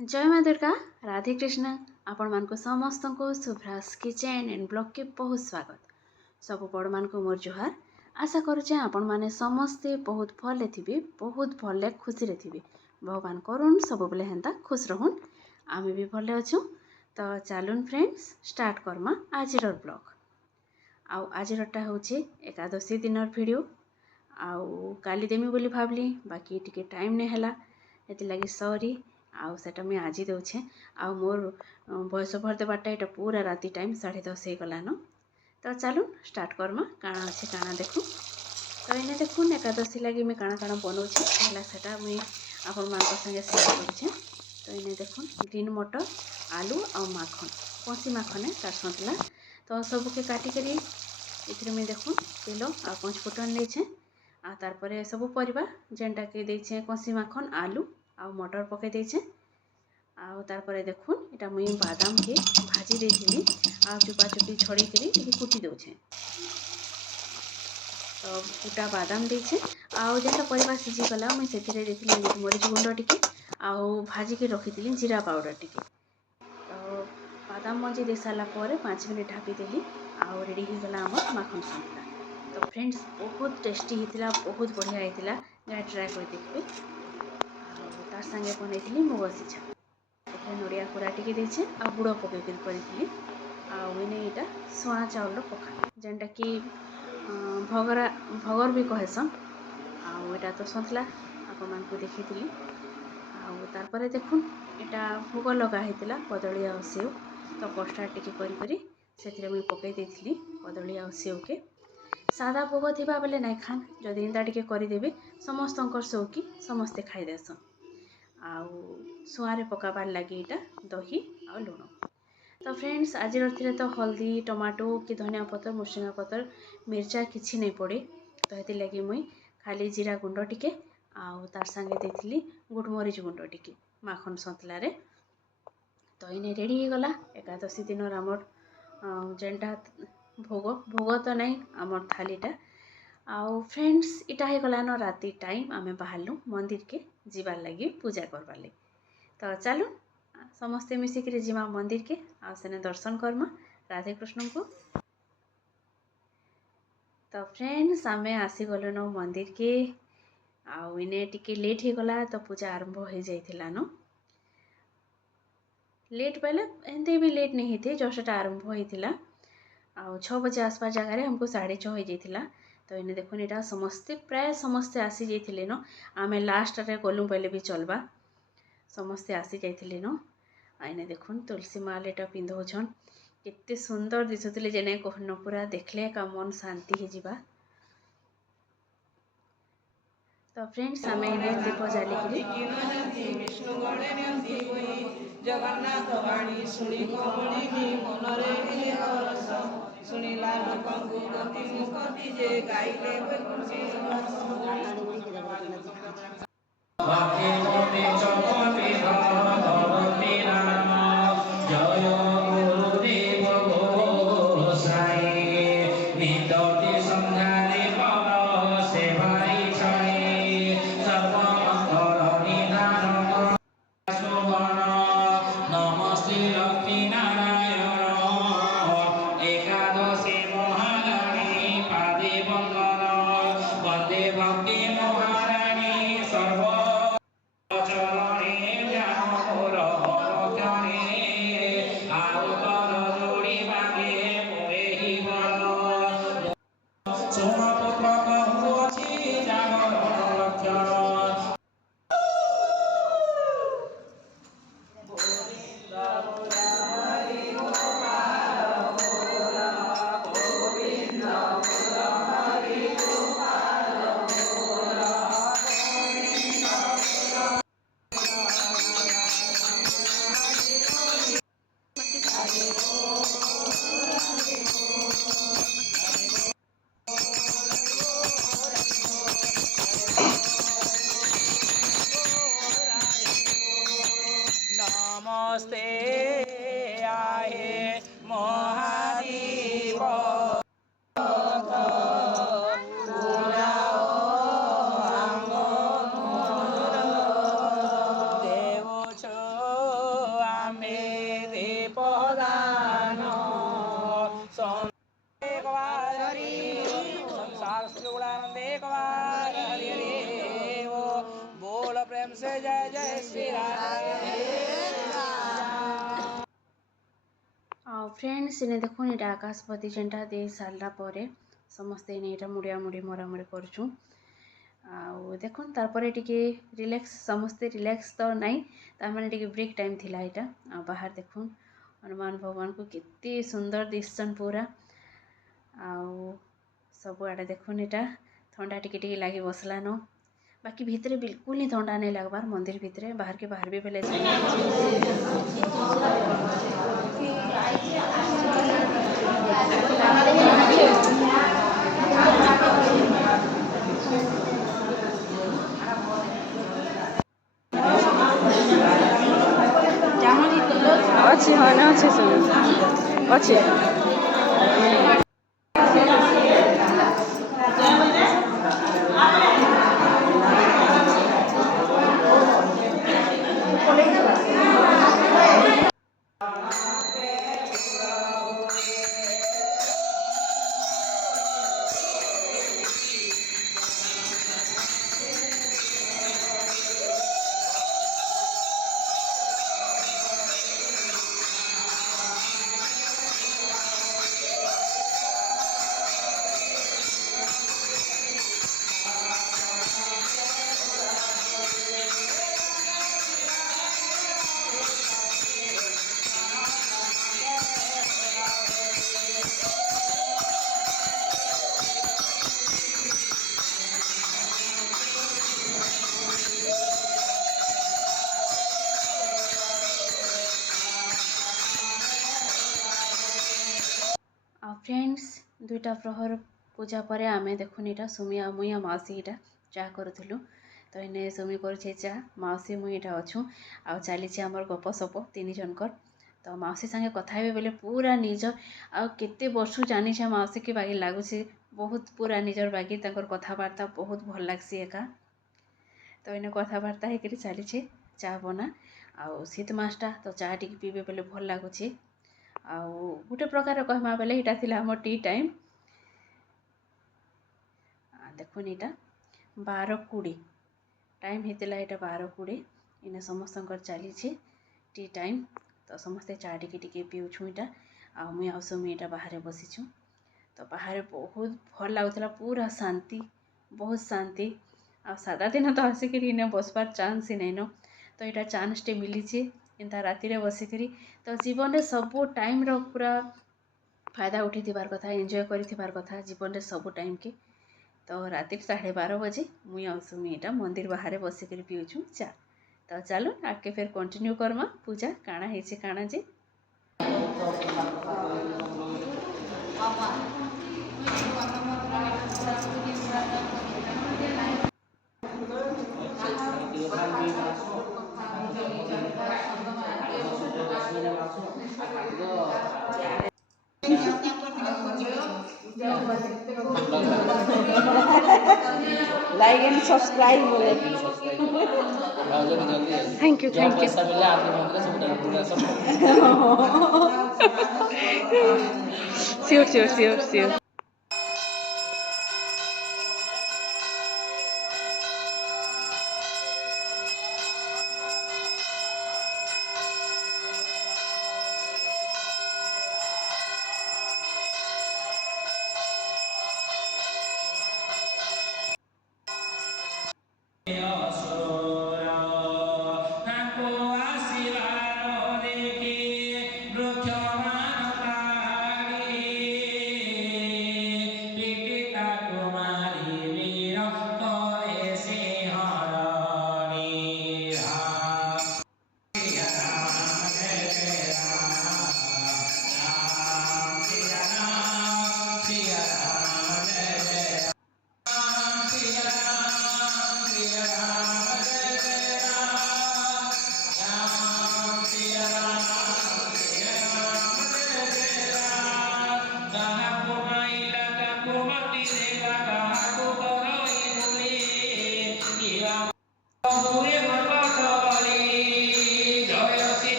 जय माँ दुर्गा राधे कृष्ण आपण मानक समस्त को सुभ्रास किचेन एंड ब्लॉग के बहुत स्वागत। सब बड़ मान को मोर जुहार। आशा करुचे आपण माने समस्ते बहुत भले थिबे, बहुत भले खुशी रे थिबे। भगवान करुन सब बेले हेंता खुश रहून। आमे भी भले अछु। तो चलून फ्रेंड्स स्टार्ट करमा आजिर ब्लॉग। आउ आजिरटा होचे एकादशी दिनर वीडियो। आउ काली देमी बोली भाबली बाकी टिके टाइम ने हला एति लगी सॉरी। आउ सेटा मुझे आज दौचे आउ मोर बयस भर देवाटा यहाँ पूरा राति टाइम 10:30 हो गलान। तो चलू स्टार्ट करमा काଣା अच्छे काଣା देखू। तो इन्हें देखून एकादशी लगी मैं काଣା काଣା बनाऊे पहला सेटा मुई आपण मान संगे शेयर करुचे। तो इन्हें देखून ग्रीन मटर आलू आ माखन पंसी माखन है तार सतला। तो सबके काटिकी ये मुझे देखून तेल आ पचफुटन लेछे आ तारपरे सब परिबा जेनटा के देछे कंसी माखन आलू आ मटर पके देछे। आउ तारपरे देखून इटा मुई बादाम के भाजी देथिली आ चुपा चुपी छड़ी करी ये कुटी दउछे। तो कुटा बादाम देछे आउ जेनटा परिबा सिझी गला मुई सेथिरे देथिली मरीच गुंड टिके आउ भाजी के रखिथिली जीरा पाउडर टिके। तो बादाम मंजी दे सारा पर 5 मिनट ढापी देली आउ रेडी हो गला हमर माखन संतरा। तो फ्रेंड्स बहुत टेस्टी होता, बहुत बढ़िया होता, जहाँ ट्राए कर देखिए। तार संगे बनई मुग सिझा ए नड़िया कोरा टी देचे आ गुड़ पकई करी आने यहाँ सुआ चाउल पखा जेनटा कि भगर भी कहसन। आटा तो सतला आपण को देखी तारपरे देखुन यहाँ भोग लगा होता कदली आ सेव। तो कस्टार्ड टी करी मुई पकई देथिली कदली आ सेव के सादा भोग थिबा बेले नाई खान जदि इंदा टिके करदेबे समस्तंकर सौकी समस्ते खाईदेसन। आउ सुआरे पकाबार लगी यहाँ दही आ लुण। तो फ्रेंड्स आज रे तो हल्दी टमाटो कि धनिया पतर मुसुंगा पतर मिर्चा किछि नहीं पड़े। तो ये लगी मुई खाली जीरा गुंड टिके आउ तार संगे देथिली गोटमरीच गुंड टिके माखन सतलारे। तो इन्हें रेडी हो गला एकादशी दिन आमर जेनटा भोग भोग तो नहीं आमर थालीटा। आउ फ्रेंड्स इटा हो गलान राति टाइम आमे बाहरलु मंदिर के जीवार लगी पूजा करवार लगी। तो चलू समस्ते मिसिक जीमा मंदिर के आ सेने दर्शन करमा राधे कृष्ण को। तो फ्रेंड्स आमे आसी गलन मंदिर के आउ इने टिके लेट हो गला तो पूजा आरंभ हो जाइथिलान। लेट पहले एंते भी लेट नहीं थे जस्ट आरंभ होइथिला आउ 6 बजे आसपास जगह हमको 6:30 हो जाइथिला। तो इन्हें देखुन यहाँ समस्ते प्राय समस्ते आसी जाइथिले न आमे लास्ट रे गलु पहले भी चलबा समस्ते आसी जाइथिले न। इन्हें देखुन तुलसी माल एटा पिंधौछन केते सुंदर दिसुथिले जेने कहन पूरा देखले का मन शांति हो जिबा। तो फ्रेंड्स आमे इने दीप जालिकरी जगन्नाथ वाणी सुनी कमलिनी मनरे हे हरस सुनिला लोकंकु गति मुक्ति जे गाइले वैकुंठी से जय जय श्री राधे। फ्रेंड्स इने देखुन ये आकाशपति जेनटा दे सारा पर समस्ते इने ये मुड़िया मुड़ी मरामुड़ी करछुँ आउ देखुन तारपरे टिके रिलैक्स समस्ते रिलैक्स तो नहीं तार माने टिके ब्रेक टाइम थिला एटा आ बाहर देखुन हनुमान भगवान को कितनी सुंदर दिसन पूरा आउ सब आड़े देखुन एटा ठंडा टिके लगी बसलान बाकी भितरे बिल्कुल ही ठंडा नहीं लगबार मंदिर भितरे बाहर के बाहर भी बेले अच्छी हाँ ना अच्छे से अच्छे फ्रेंड्स दुईटा प्रहर पूजा पर आम देखुन यहाँ सुमी मुई मौसी यहाँ चाह करूँ तो इन्हें सुमी करे चाह मौसी मुई यहाँ अच्छू आ चली आमर गप सप तीन जनकर तो मौसी संगे कथा हे बोले पूरा निज आते वर्ष जानी मौसी की बागी लगुच बहुत पूरा निजर बागी कथबार्ता बहुत भल लगसी एका तो इन्हें कथबार्ता होकर चली चाह बना आउ शीत मासटा तो चाह टी पीबे बोले भल लगुच आउ गोटे प्रकार कहमा बेले यहाँ थिला हमर टी टाइम देखुन यहाँ 12:20 टाइम होता यहाँ 12:20 इन्हें समस्त चली टी टाइम तो समस्ते चा टिके पीऊँ यहाँ आ मुई आ सुमी यहाँ बाहर बसीचु तो बाहर बहुत भल लगुला पूरा शांति बहुत शांति आ सादा दिन तो आसिक इन्हें बसबार चान्स ही नहीं न तो यहाँ चान्सटे मिली एंता राति बसिक तो जीवन में सबू टाइम रो पूरा फायदा उठी कथा एंजॉय कर कथा जीवन में सबू टाइम के तो राति 12:30 बजे मुई आ सुमी यहाँ मंदिर बाहर बसिक पीऊँ चा तो चलो आगे फिर कंटिन्यू करमा पूजा काଣା है काଣା जे लाइक एंड सब्सक्राइब बोले thank you sure sure sure sure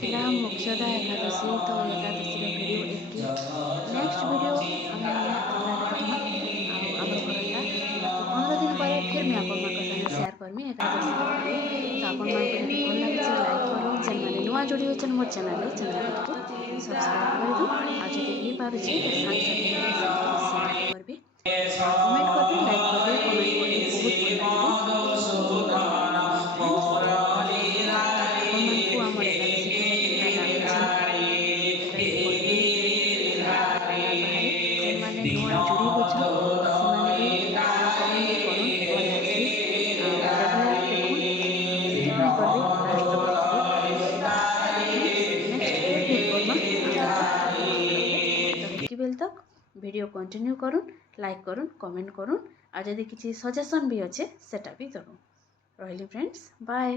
थिला मोक्षदा एकादशी तो एकादशी भिडियो एति नेक्स्ट वीडियो आम मैंने अगलाटे करना आमर घरटा बाकी 15 दिन पर फिर मैं आपण मान संगे शेयर करमी एकादशी वीडियो तो आपण मान को जब भल लगे लाइक करो जेन माने नुआ जोड़ी होचन मोर चैनल को टिके सब्सक्राइब कर दो आ जदि हे पारुछि तो सांग साथी मान संगे शेयर करबे कमेंट करबे लाइक करबे कमेंट करबे बहुत भल लागबो फ्रेंड्स आपण मान को हमर एकादशी पूजा केनता लाଗୁଛି ସେଟା ବି କହିବି ବାହାରେ ଯେନ୍ ମାନେ ନୂଆ ଯୋଡ଼ି ହଉଛନ୍ ସେମାନେ ବି କମେଣ୍ଟ ବି କରୁନ୍ ଭଲ୍ ଲାଗ୍ସି ଆଉ ରେଗୁଲାର ଦେଖୁନ୍ ସ୍କିପ୍ ନାଇଁ କରବେ ଲାଷ୍ଟ ତକ୍ ଦେଖିବେ ନେକ୍ସଟ ଫେର୍ भेट करमा तो हेतकी बेल तक वीडियो कंटिन्यू करूँ लाइक करूँ कमेंट करूँ आ जदि किसी सजेशन भी अच्छे सेटा भी दरूँ रही फ्रेंड्स बाय।